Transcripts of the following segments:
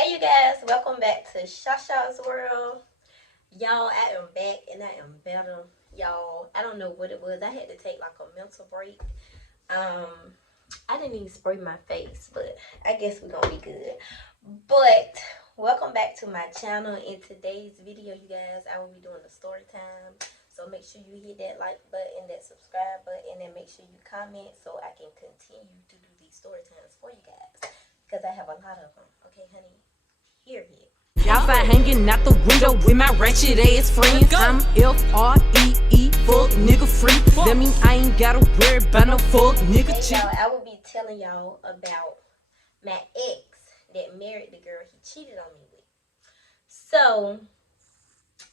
Hey you guys, welcome back to Shasha's World. Y'all, I am back and I am better. Y'all, I don't know what it was. I had to take like a mental break. Um, I didn't even spray my face, but I guess we're gonna be good. But welcome back to my channel. In today's video, you guys, I will be doing the story time. So make sure you hit that like button, that subscribe button, and make sure you comment so I can continue to do these story times for you guys. Because I have a lot of them. Okay, honey? Period. Y'all find hanging out the window with my ratchet ass friends. I'm F-R-E-E, fuck nigga free. That mean I ain't gotta worry about no fuck nigga Hey, chick. y'all, I will be telling y'all about my ex that married the girl he cheated on me with. So,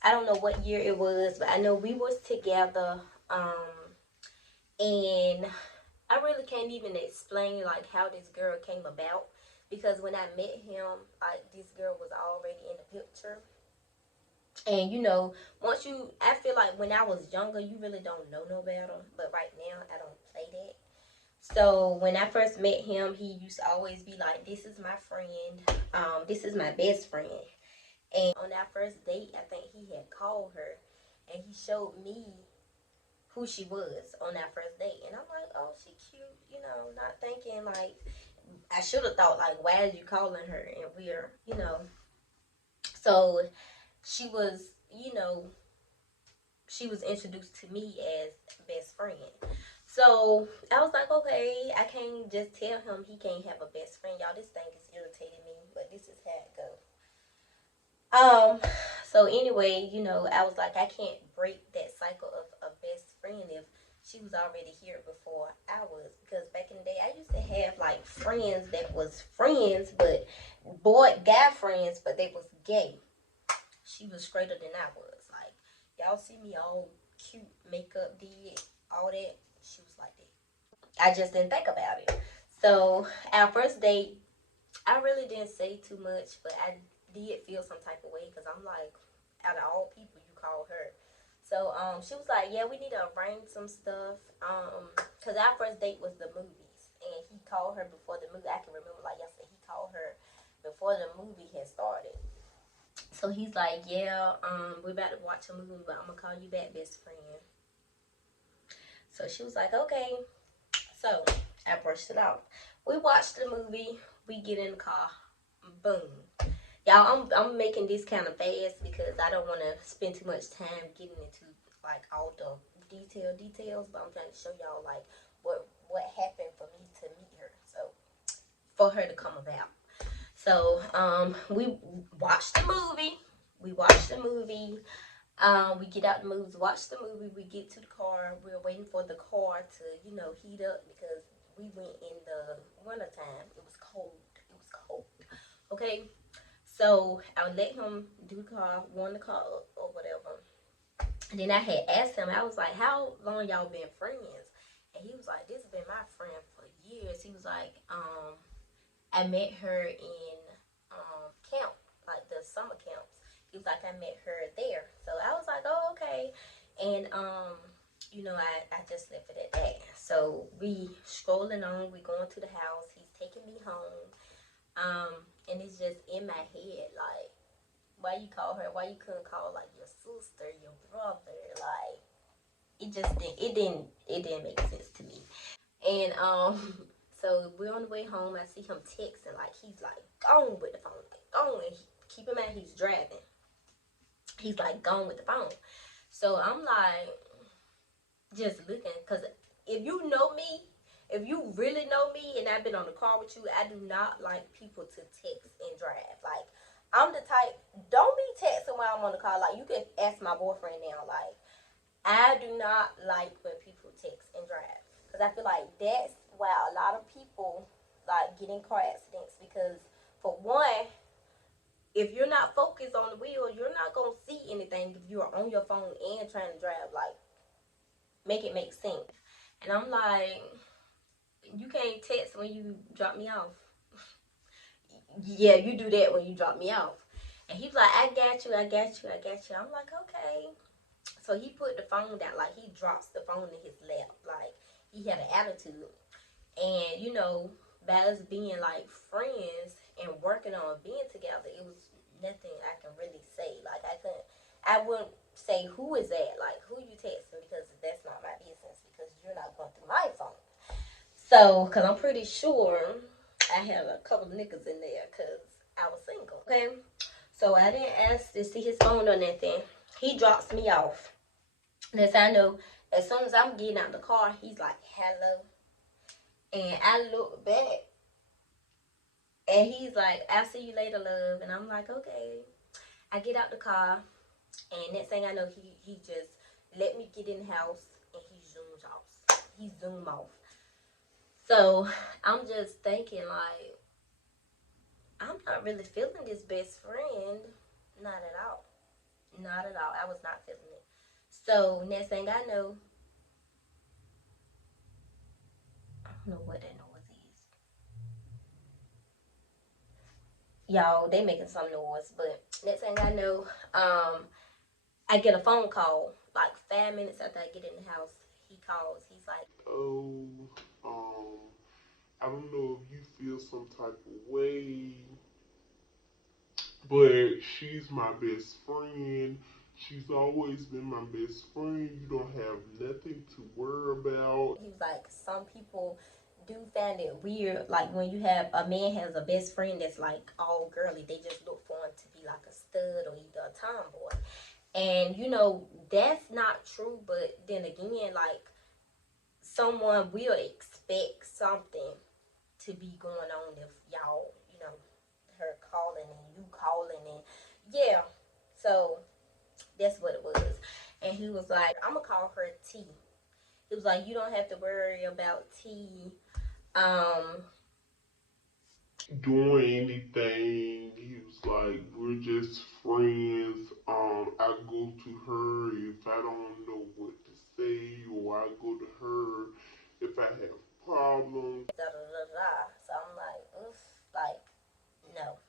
I don't know what year it was, but I know we was together. And I really can't even explain like how this girl came about because when I met him, like this girl was already in the picture. And once I feel like when I was younger, you really don't know no better. But right now, I don't play that. So when I first met him, he used to always be like, "This is my friend. This is my best friend." And on that first date, I think he had called her, and he showed me who she was on that first date. And I'm like, "Oh, she cute," not thinking like I should have thought like, "Why is you calling her?" And so she was, she was introduced to me as best friend. So I was like, okay, I can't just tell him he can't have a best friend. Y'all, this thing is irritating me, but this is how it goes. So anyway, I was like, I can't break that cycle of a best friend if she was already here before I was. Because back in the day, I used to have like friends that was friends, but guy friends, but they was gay. She was straighter than I was. Like, y'all see me all cute, makeup did, all that. She was like that. I just didn't think about it. So our first date, I really didn't say too much, but I did feel some type of way because I'm like, out of all people, you call her. So she was like, yeah, we need to arrange some stuff. Cause our first date was the movies, and he called her before the movie. I can remember like yesterday, he called her before the movie had started. So he's like, yeah, we're about to watch a movie, but I'm gonna call you back, best friend. So she was like, okay. So I brushed it out. We watched the movie. We get in the car. Boom. Y'all, I'm making this kind of fast because I don't want to spend too much time getting into like all the details, but I'm trying to show y'all like what happened for me to meet her. So for her to come about. So we watched the movie. We watched the movie. We get out the movies, watch the movie. We get to the car. We're waiting for the car to, heat up because we went in the wintertime. It was cold. It was cold. Okay. So I would let him do the car, warm the car up or whatever. And then I had asked him, I was like, how long y'all been friends? And he was like, this has been my friend for years. He was like, I met her in camp, like the summer camps. He was like, I met her there. So I was like, oh, okay. And I just left it at that. So we scrolling on, we going to the house, he's taking me home. And it's just in my head, like, why you call her? Why you couldn't call like your sister, your brother? Like, it didn't make sense to me. And so we're on the way home. I see him texting like he's like gone with the phone, like gone. And keep in mind he's driving. He's like gone with the phone. So I'm like just looking because if you know me, if you really know me, and I've been on the car with you, I do not like people to text and drive. Like, I'm the type. Don't be texting while I'm on the car. Like, you can ask my boyfriend now. Like, I do not like when people text and drive because I feel like that's why a lot of people like get in car accidents because for one, if you're not focused on the wheel, you're not gonna see anything if you're on your phone and trying to drive. Like, make it make sense. And I'm like, you can't text when you drop me off. Yeah, you do that when you drop me off. And he's like, I got you, I got you, I got you. I'm like, okay. So he put the phone down, like he drops the phone in his lap, like he had an attitude. And by us being like friends and working on being together, I wouldn't say who is that, like who you texting, because that's not my business, because you're not going through my phone. So, because I'm pretty sure I had a couple of niggas in there because I was single. Okay. So I didn't ask to see his phone or nothing. He drops me off. Next I know, as soon as I'm getting out the car, he's like, hello. And I look back and he's like, I'll see you later, love. And I'm like, okay. I get out the car and next thing I know, he just let me get in the house and he zooms off. He zoomed off. So I'm just thinking like, I'm not really feeling this best friend. Not at all. Not at all. I was not feeling it. So next thing I know, I don't know what that noise is. Y'all, they making some noise, but next thing I know, I get a phone call like 5 minutes after I get in the house. He calls. He's like, Oh, um, I don't know if you feel some type of way, but she's my best friend. She's always been my best friend. You don't have nothing to worry about. he was like, some people do find it weird, like when you have a man has a best friend that's like all girly, they just look for him to be like a stud or either a tomboy. And you know, that's not true, but then again, like someone will expect something to be going on if y'all, you know, her calling and you calling and yeah. So that's what it was. And he was like, I'm gonna call her T. He was like, you don't have to worry about T. Um, Doing anything. He was like, we're just friends. I go to her if I don't know what to say, or I go to her if I have problems. da da da da. So I'm like, oof, like no.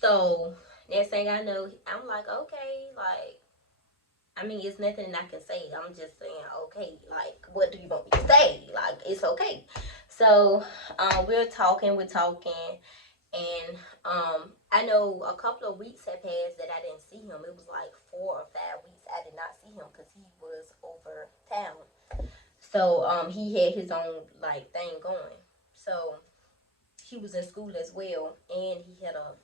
So next thing I know, I'm like, okay, like I mean, it's nothing I can say. I'm just saying, okay, like, what do you want me to say? Like, it's okay. So, we're talking, and I know a couple of weeks had passed that I didn't see him. It was like 4 or 5 weeks I did not see him because he was over town. So, he had his own like thing going. So he was in school as well, and he had a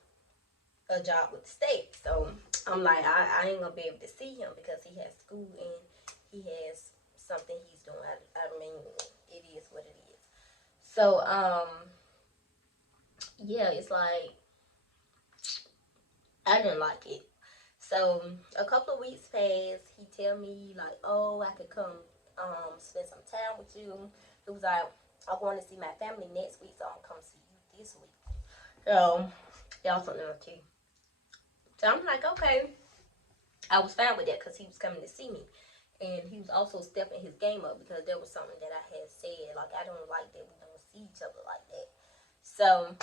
job with the state. So I'm like, I ain't gonna be able to see him because he has school and he has something he's doing. I mean, it is what it is. So yeah, it's like I didn't like it. So a couple of weeks passed. He tell me like, oh, I could come spend some time with you. It was like I want to see my family next week, so I'm gonna come see you this week. So y'all something else too. So I'm like, okay. I was fine with that because he was coming to see me. And he was also stepping his game up because there was something that I had said. Like, I don't like that we don't see each other like that. So,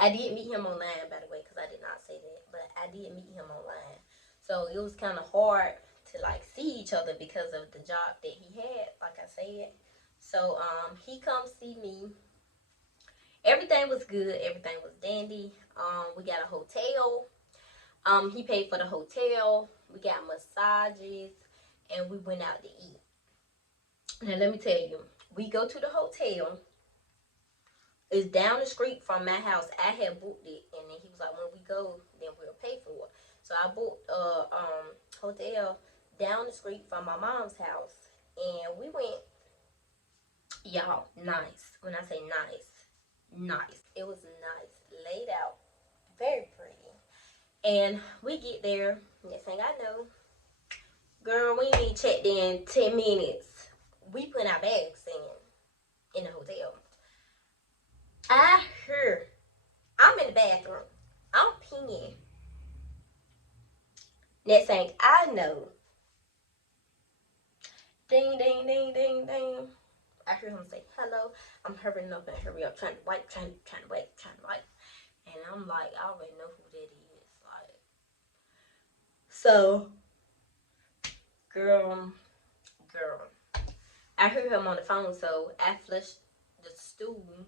I did meet him online, by the way, because I did not say that. But I did meet him online. So, it was kind of hard to, like, see each other because of the job that he had, like I said. So, he comes see me. Everything was good. Everything was dandy. We got a hotel. He paid for the hotel. We got massages, and we went out to eat. Now let me tell you, we go to the hotel. It's down the street from my house. I had booked it, and then he was like, "When we go, then we'll pay for it." So I booked a hotel down the street from my mom's house, and we went. Y'all, nice. When I say nice, nice. It was nice, laid out, very pretty. And we get there. Next thing I know, girl, we ain't checked in 10 minutes. We put our bags in the hotel. I hear, I'm in the bathroom. I'm peeing. Next thing I know, ding, ding, ding, ding, ding. I hear him say, hello. I'm hurrying up and hurry up, trying to wipe, trying to wipe, trying to wipe. And I'm like, I already know who that is. Like, so, girl, I heard him on the phone, so I flushed the stool.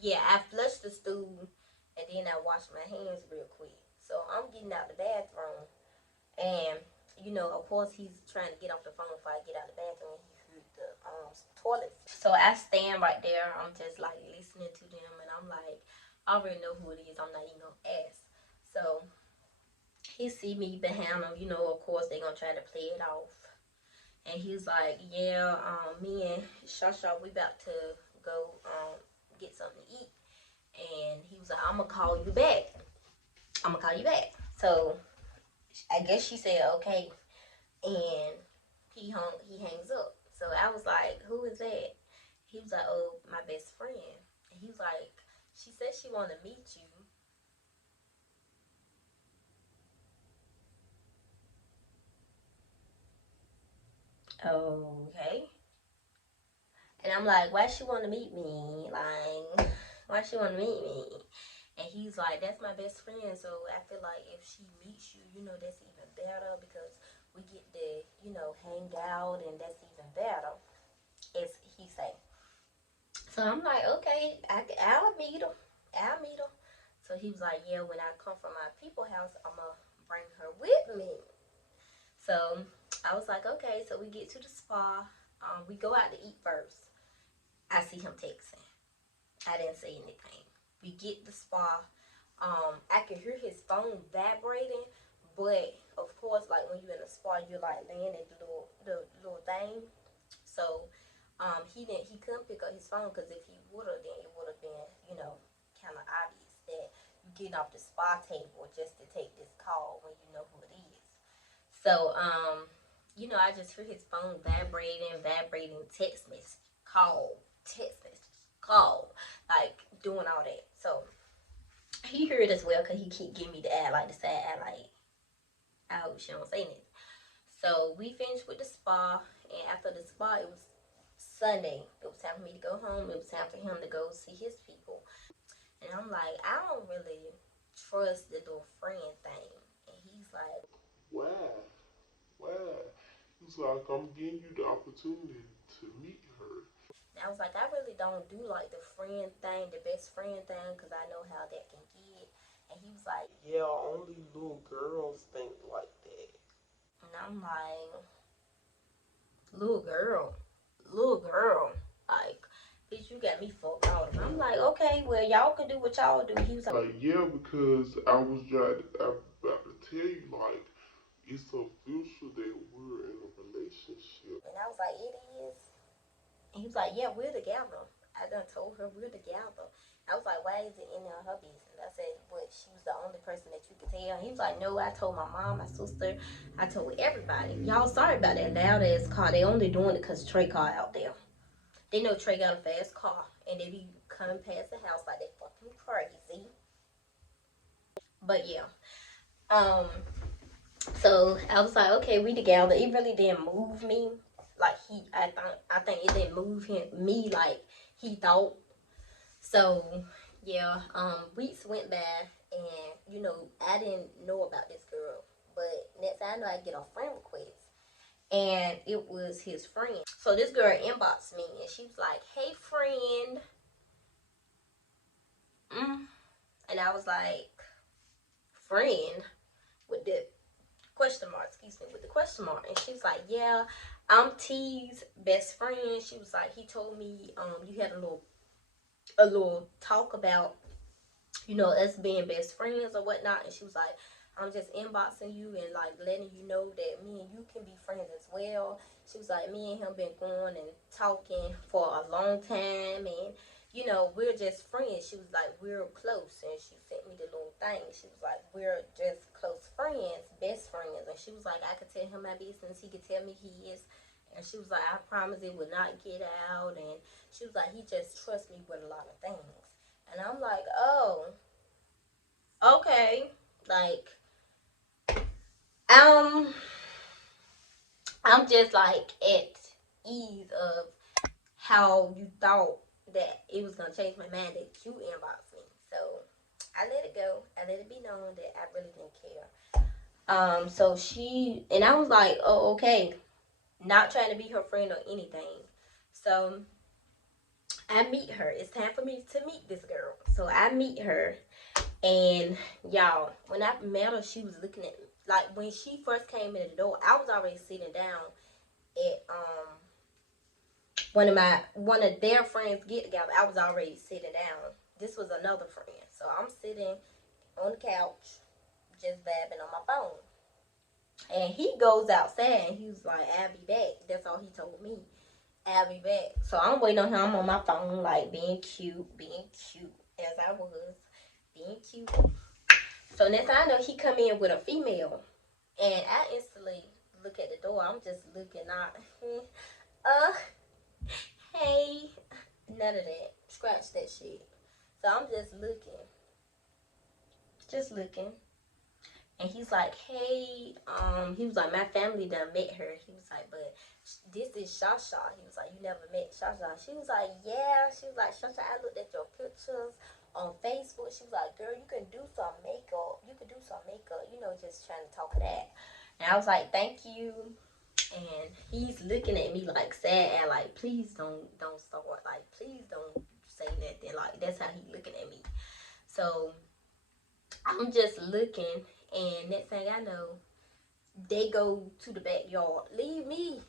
Yeah, I flushed the stool, and then I washed my hands real quick. So I'm getting out the bathroom, And, you know, of course, he's trying to get off the phone before I get out of the bathroom. And he heard the toilet. So I stand right there. I'm just like listening to them. And I'm like, I already know who it is. I'm not even going to ask. So he see me behind him. You know, of course, they're going to try to play it off. And he's like, yeah, me and Shasha, we about to go get something to eat. And he was like, I'm going to call you back. I'm going to call you back. So I guess she said, okay. And he hangs up. So I was like, who is that? He was like, oh, my best friend. And he was like, she said she want to meet you. Okay. And I'm like, why she want to meet me? Like, why she want to meet me? And he's like, that's my best friend. So I feel like if she meets you, you know, that's even better because we get to, you know, hang out and that's even better, as he say. So I'm like, okay, I'll meet her. I'll meet her. So he was like, yeah, when I come from my people house, I'm going to bring her with me. So I was like, okay. So we get to the spa. We go out to eat first. I see him texting. I didn't say anything. We get the spa. I could hear his phone vibrating, but of course, like when you're in a spa, you're like laying at the little thing. So he couldn't pick up his phone because if he would have, then it would have been, you know, kind of obvious that you getting off the spa table just to take this call when you know who it is. So you know, I just hear his phone vibrating, text message, call, text message, call, like doing all that. So he heard as well because he keep giving me the ad like the sad ad like I hope she don't say anything. So we finished with the spa, and after the spa, it was Sunday. It was time for me to go home. It was time for him to go see his people. And I'm like, I don't really trust the little friend thing. And he's like, Why? Why? He's like, I'm giving you the opportunity to meet her. and I was like, I really don't do like the friend thing, the best friend thing, because I know how that can get. And he was like, Yeah, only little girls think like that. and I'm like, little girl, little girl, like, bitch, you got me fucked out. And I'm like, okay, well, y'all can do what y'all do. He was like, Yeah, because I about to tell you, like, it's official that we're in a relationship. and I was like, it is. And he was like, yeah, we're together. I done told her we're together. I was like, why is it in her business? I said, what, she was the only person that you could tell? And he was like, no, I told my mom, my sister, I told everybody. Y'all sorry about that loud ass car. They only doing it because Trey car out there. They know Trey got a fast car. And they be coming past the house like they fucking crazy. But yeah. Um, so I was like, okay, we together. It really didn't move me. Like I think it didn't move me like he thought. So yeah, weeks went by, and you know I didn't know about this girl, but next thing I know I get a friend request, and it was his friend. So this girl inboxed me, and she was like, "Hey friend," and I was like, "Friend," with the question mark, excuse me, with the question mark. And she was like, yeah, I'm T's best friend. She was like, he told me you had a little talk about, you know, us being best friends or whatnot. And she was like, I'm just inboxing you and like letting you know that me and you can be friends as well. She was like, me and him been going and talking for a long time, and you know, we're just friends. She was like, we're close, and she sent me the little thing. She was like, we're just close friends, best friends. And she was like, I could tell him my business, he could tell me his. And she was like, I promise it will not get out. And she was like, he just trusts me with a lot of things. And I'm like, oh, okay. Like, um, I'm just like at ease of how you thought that it was gonna change my mind that you inboxed me. So I let it go. I let it be known that I really didn't care. So she and I was like, oh, okay. Not trying to be her friend or anything. So I meet her. It's time for me to meet this girl. So I meet her, and y'all, when I met her, she was looking at me like when she first came in the door, I was already sitting down at one of their friends get together. I was already sitting down. This was another friend. So I'm sitting on the couch just babbing on my phone. And he goes outside and he was like, I'll be back. That's all he told me. I'll be back. So I'm waiting on him. I'm on my phone, like being cute, as I was, being cute. So next thing I know, he come in with a female. And I instantly look at the door. I'm just looking out. Hey. None of that. Scratch that shit. So I'm just looking. And he's like, hey, he was like, my family done met her. He was like, but this is Shasha. He was like, you never met Shasha. She was like, yeah. She was like, Shasha, I looked at your pictures on Facebook. She was like, girl, you can do some makeup. You know, just trying to talk of that. And I was like, thank you. And he's looking at me like sad and like, please don't start. Like, please don't say nothing. Like, that's how he looking at me. So I'm just looking, and next thing I know, they go to the backyard, leave me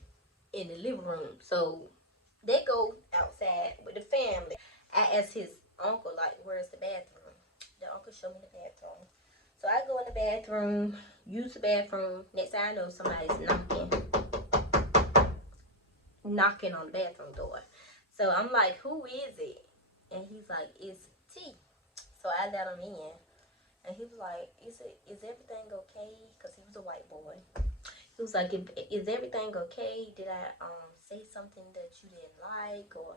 in the living room. So they go outside with the family. I asked his uncle, like, where's the bathroom? The uncle showed me the bathroom. So I go in the bathroom, use the bathroom. Next thing I know, somebody's knocking on the bathroom door. So I'm like, who is it? And he's like, it's T. So I let him in. And he was like, is everything okay? Because he was a white boy. He was like, is everything okay? Did I say something that you didn't like? Or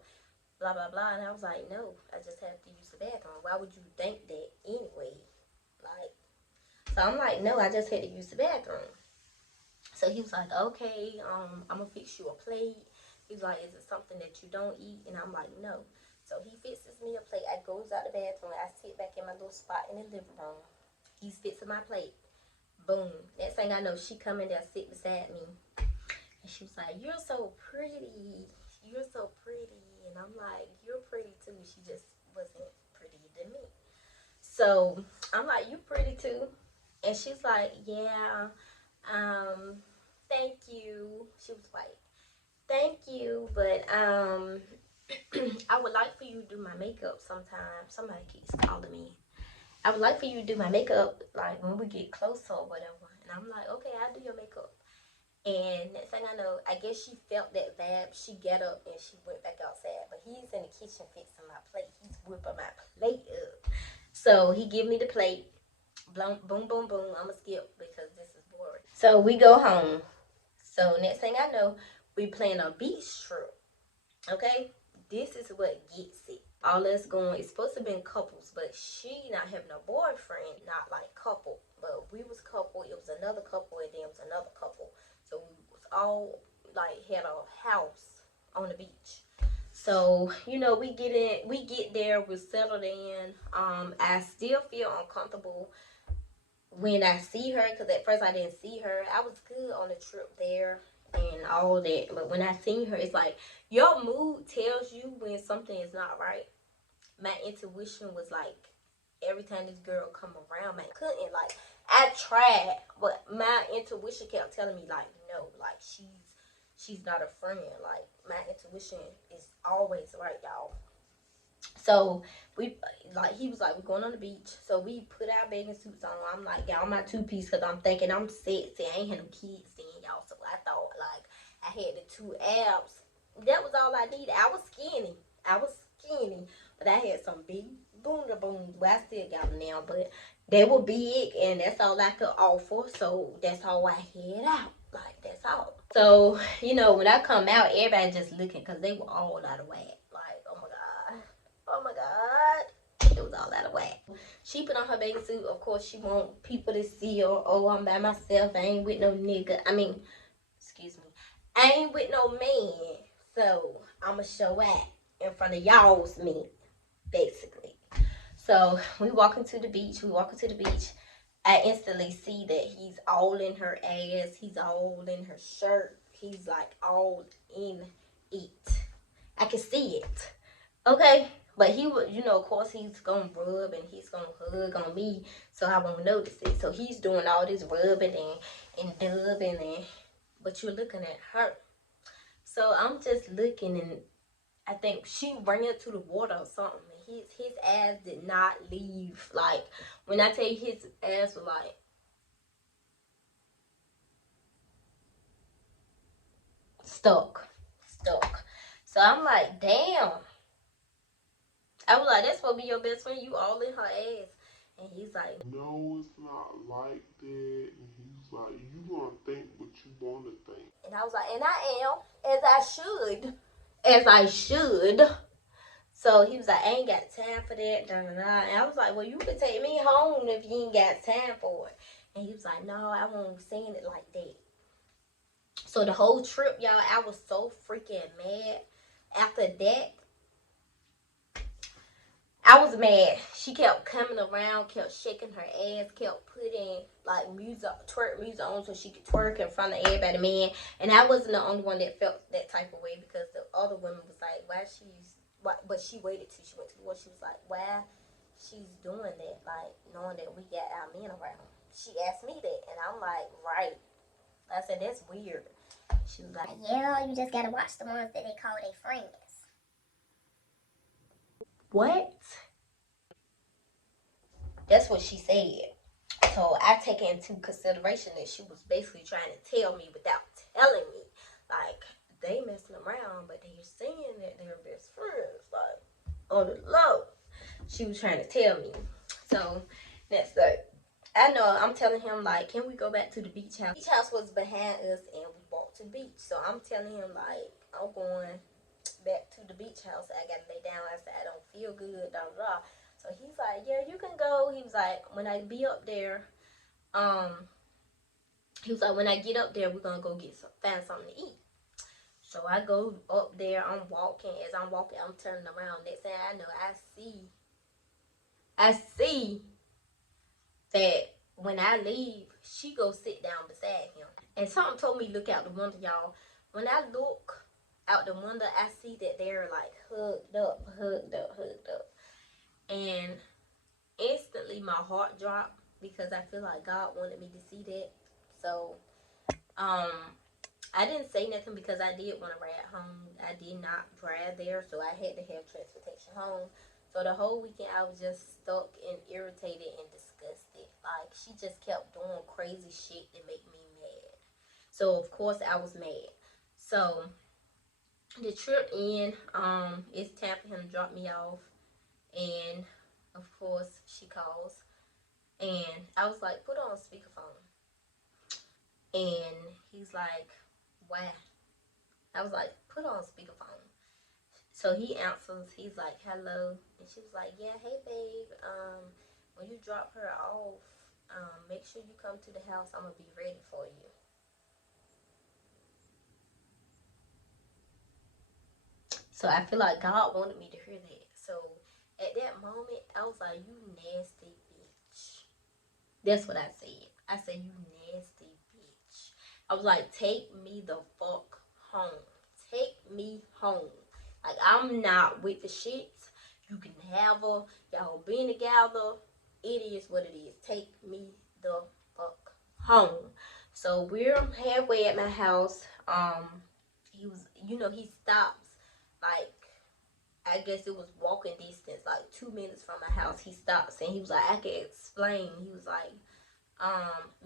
blah, blah, blah. And I was like, no, I just have to use the bathroom. Why would you think that anyway? Like, so I'm like, no, I just had to use the bathroom. So he was like, okay, I'm going to fix you a plate. He was like, is it something that you don't eat? And I'm like, no. So he fixes me a plate. I goes out the bathroom. I sit back in my little spot in the living room. He's fixing my plate. Boom. Next thing I know, she come in there, sit beside me. And she was like, you're so pretty. You're so pretty. And I'm like, you're pretty too. She just wasn't pretty to me. So I'm like, you pretty too. And she's like, yeah, thank you. She was like, thank you, but I would like for you to do my makeup sometime. Somebody keeps calling me. I would like for you to do my makeup, like, when we get closer or whatever. And I'm like, okay, I'll do your makeup. And next thing I know, I guess she felt that vibe. She got up and she went back outside. But he's in the kitchen fixing my plate. He's whipping my plate up. So he give me the plate. Boom, boom, boom, boom. I'm going to skip because this is boring. So we go home. So next thing I know, we plan a beach trip. Okay? This is what gets it. All us going, it's supposed to have been couples, but she not having a boyfriend, not like couple. But we was couple, it was another couple, and then it was another couple. So we was all like had a house on the beach. So, you know, we get there, we're settled in. I still feel uncomfortable when I see her, because at first I didn't see her. I was good on the trip there and all that, but when I seen her, it's like your mood tells you when something is not right. My intuition was like, every time this girl come around, man, couldn't, like, I tried, but my intuition kept telling me, like, no, like, she's not a friend. Like, my intuition is always right, y'all. So we, like, he was like, we're going on the beach. So we put our bathing suits on. I'm like, y'all, my two-piece, because I'm thinking I'm sexy. I ain't had no kids then, y'all. So I thought, like, I had the two abs. That was all I needed. I was skinny, but I had some big boom. Well, I still got them now, but they were big, and that's all I could offer. So that's all I had out. Like, that's all. So, you know, when I come out, everybody just looking, because they were all out of whack. Like, oh my God. Oh my God. It was all out of whack. She put on her bathing suit. Of course, she want people to see her. Oh, I'm by myself. I ain't with no nigga. Excuse me. I ain't with no man. So, I'ma show out in front of y'all's men, basically. So, we walk into the beach. I instantly see that he's all in her ass. He's all in her shirt. He's like all in it. I can see it. Okay? But he would, of course, he's gonna rub and he's gonna hug on me, so I won't notice it. So he's doing all this rubbing and dubbing, but you're looking at her. So I'm just looking, and I think she ran into the water or something. His ass did not leave. Like, when I tell you, his ass was like stuck. So I'm like, damn. I was like, that's supposed to be your best friend. You all in her ass. And he's like, No, it's not like that. And he's like, you gonna think what you wanna think. and I was like, and I am, as I should. As I should. So he was like, I ain't got time for that. Da, da, da. And I was like, well, you could take me home if you ain't got time for it. And he was like, no, I won't saying it like that. So the whole trip, y'all, I was so freaking mad. After that, I was mad. She kept coming around, kept shaking her ass, kept putting like music, twerk music on so she could twerk in front of everybody, man. And I wasn't the only one that felt that type of way, because the other women was like, why she's, why, but she waited till she went to the door. She was like, why she's doing that, like knowing that we got our men around. She asked me that, and I'm like, right. I said, that's weird. She was like, yeah, you just gotta watch the ones that they call their friends. what? That's what she said. So I take into consideration that she was basically trying to tell me without telling me. Like, they messing around, but they're saying that they're best friends. Like, on the low. She was trying to tell me. So, next day, I know I'm telling him, like, can we go back to the beach house? The beach house was behind us, and we walked to the beach. So I'm telling him, like, I'm going back to the beach house. I gotta lay down. I said, I don't feel good, blah, blah, blah. So he's like, yeah, you can go. He was like, when I be up there, he was like, when I get up there, we're gonna go find something to eat. So I go up there, I'm walking. As I'm walking, I'm turning around. Next thing I know, I see that when I leave, she go sit down beside him. And something told me look out the window, y'all. When I look out the window, I see that they're like hugged up. And instantly my heart dropped, because I feel like God wanted me to see that. So I didn't say nothing, because I did want to ride home. I did not drive there, so I had to have transportation home. So the whole weekend I was just stuck and irritated and disgusted. Like, she just kept doing crazy shit that made me mad. So of course I was mad. So the trip in, it's time for him to drop me off, and of course she calls, and I was like, put on speakerphone. And he's like, why? I was like, put on speakerphone. So he answers, he's like, hello. And she was like, yeah, hey babe, when you drop her off, make sure you come to the house. I'm gonna be ready for you. So I feel like God wanted me to hear that. So at that moment, I was like, you nasty bitch. That's what I said. I said, you nasty bitch. I was like, take me the fuck home. Take me home. Like, I'm not with the shits. You can have her. Y'all being together. It is what it is. Take me the fuck home. So we're halfway at my house. He was, he stops, like, I guess it was walking distance, like 2 minutes from my house. He stops and he was like, I can explain. He was like,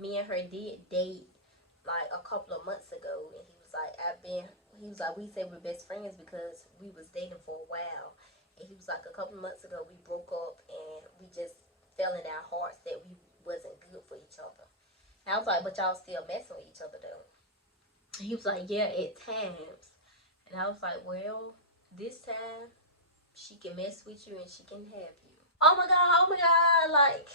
me and her did date like a couple of months ago, and he was like, we said we're best friends because we was dating for a while, and he was like, a couple of months ago we broke up, and we just fell in our hearts that we wasn't good for each other. And I was like, but y'all still messing with each other though? And he was like, yeah, at times. And I was like, well, this time she can mess with you and she can have you. Oh my God, like,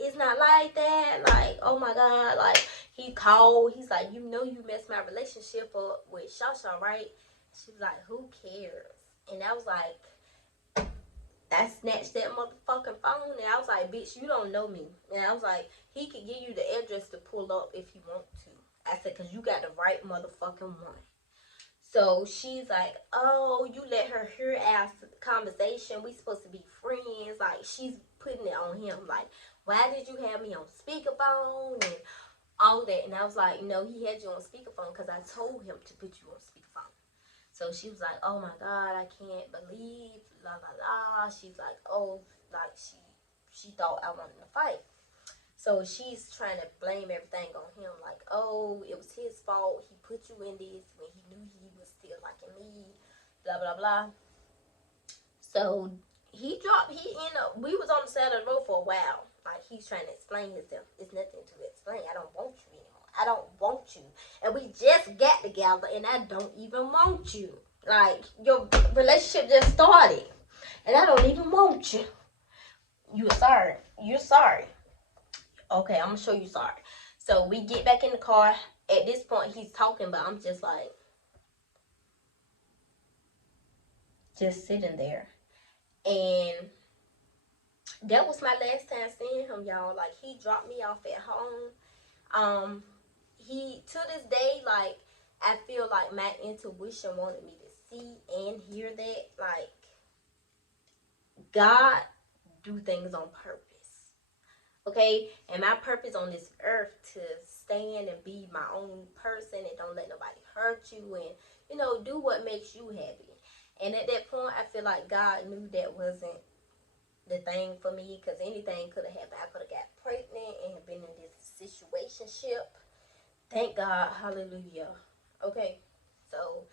it's not like that. Like, oh my God, like, he called. He's like, you messed my relationship up with Shasha, right? She was like, who cares? And I was like, I snatched that motherfucking phone, and I was like, bitch, you don't know me. And I was like, he could give you the address to pull up if you want to. I said, because you got the right motherfucking one. So she's like, oh, you let her hear our conversation. We supposed to be friends. Like, she's putting it on him. Like, why did you have me on speakerphone and all that? And I was like, no, he had you on speakerphone because I told him to put you on speakerphone. So she was like, oh my God, I can't believe, la la la. She's like, oh, like she thought I wanted to fight. So she's trying to blame everything on him, like, oh, it was his fault. He put you in this when he knew he was still liking me, blah blah blah. So he ended up, we was on the side of the road for a while. Like, he's trying to explain himself. It's nothing to explain. I don't want you anymore. I don't want you. And we just got together and I don't even want you. Like, your relationship just started and I don't even want you. You're sorry. You're sorry. Okay, I'm gonna show you sorry. So we get back in the car. At this point, he's talking, but I'm just like, just sitting there. And that was my last time seeing him, y'all. Like, he dropped me off at home. He, to this day, like, I feel like my intuition wanted me to see and hear that. Like, God do things on purpose. Okay, and my purpose on this earth to stand and be my own person and don't let nobody hurt you and, you know, do what makes you happy. And at that point, I feel like God knew that wasn't the thing for me, because anything could have happened. I could have got pregnant and been in this situationship. Thank God, hallelujah. Okay, so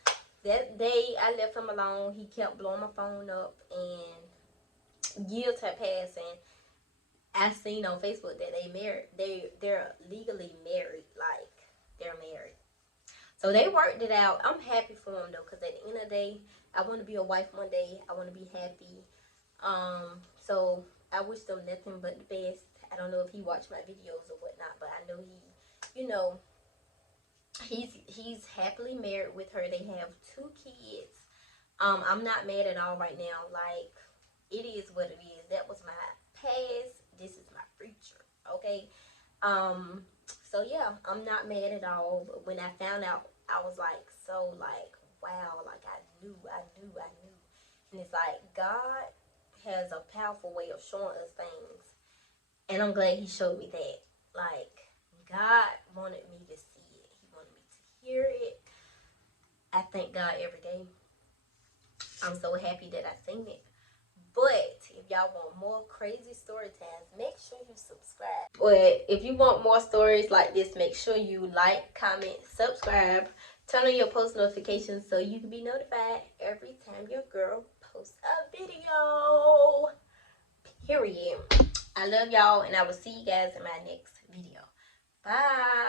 that day I left him alone. He kept blowing my phone up, and years had passed, and I seen on Facebook that they married. They're legally married, like they're married. So they worked it out. I'm happy for them though, because at the end of the day, I want to be a wife one day. I want to be happy. So I wish them nothing but the best. I don't know if he watched my videos or whatnot, but I know he, you know, he's happily married with her. They have 2 kids. I'm not mad at all right now. Like, it is what it is. That was my past. This is my future. Okay. So yeah, I'm not mad at all. But when I found out, I was like, so like, wow, like I knew. And it's like, God has a powerful way of showing us things. And I'm glad he showed me that. Like, God wanted me to see it. He wanted me to hear it. I thank God every day. I'm so happy that I seen it. But if y'all want more crazy story times, make sure you subscribe. But if you want more stories like this, make sure you like, comment, subscribe, turn on your post notifications so you can be notified every time your girl posts a video. Period. I love y'all, and I will see you guys in my next video. Bye.